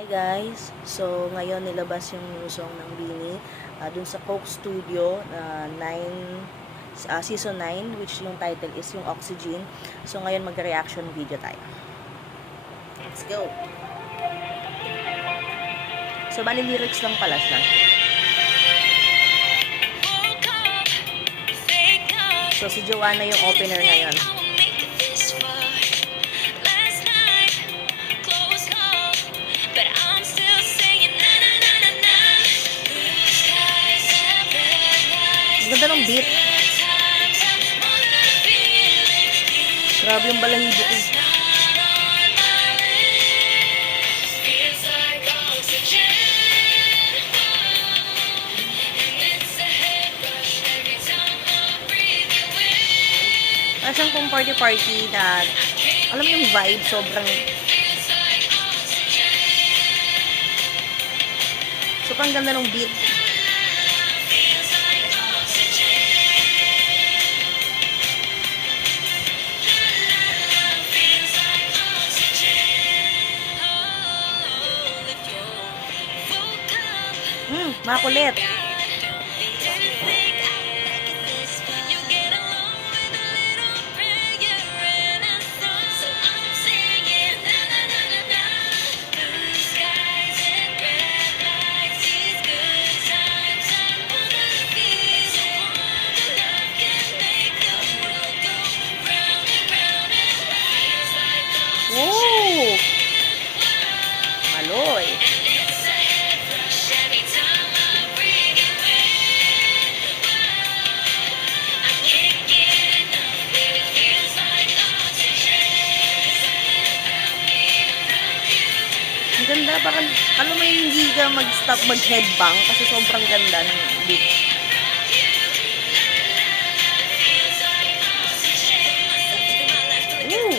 Hi guys! So, ngayon nilabas yung new song ng BINI dun sa Coke Studio na Season 9, which yung title is yung Oxygen. So, ngayon mag-reaction video tayo. Let's go! So, bali lyrics lang pala siya. So, si Joanna yung opener ngayon. Ganda ng beat. Grabe yung balahibo ko. Siyang kung party-party na, alam mo yung vibe, sobrang ganda ng beat. Makulit. Woo! Maloy. Ang ganda, parang, alam mo yung hindi ka mag-stop mag-headbang kasi sobrang ganda ng beat. Woo!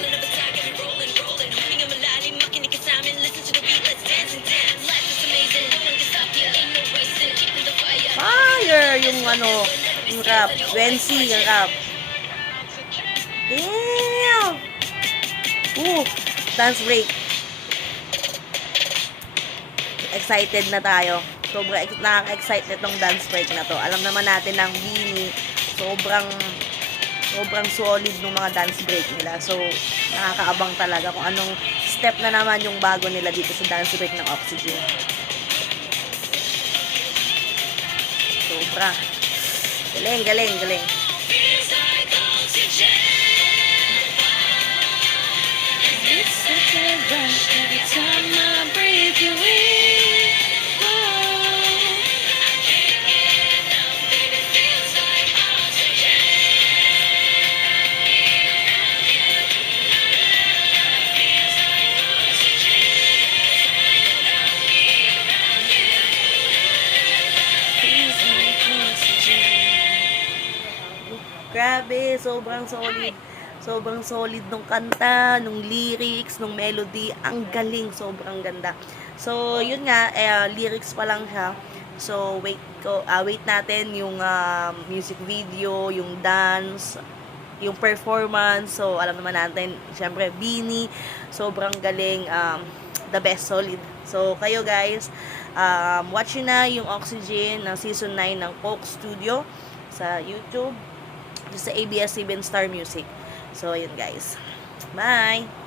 Fire! Yung yung rap. Wency, yung rap. Damn! Dance break. Excited na tayo. Sobrang nakaka-excite nitong dance break na to. Alam naman natin ng BINI, sobrang solid ng mga dance break nila. So, nakakaabang talaga kung anong step na naman yung bago nila dito sa dance break ng Oxygen. Sobra. Galing, galing, galing. It's such a rush every time I breathe you in. Grabe, sobrang solid. Sobrang solid nung kanta, nung lyrics, nung melody. Ang galing, sobrang ganda. So, yun nga, lyrics pa lang siya. So, wait natin yung music video, yung dance, yung performance. So, alam naman natin, syempre, BINI, sobrang galing, the best, solid. So, kayo guys, watch nyo na yung Oxygen ng Season 9 ng Coke Studio sa YouTube, sa ABS-CBN Star Music. So, yun guys. Bye!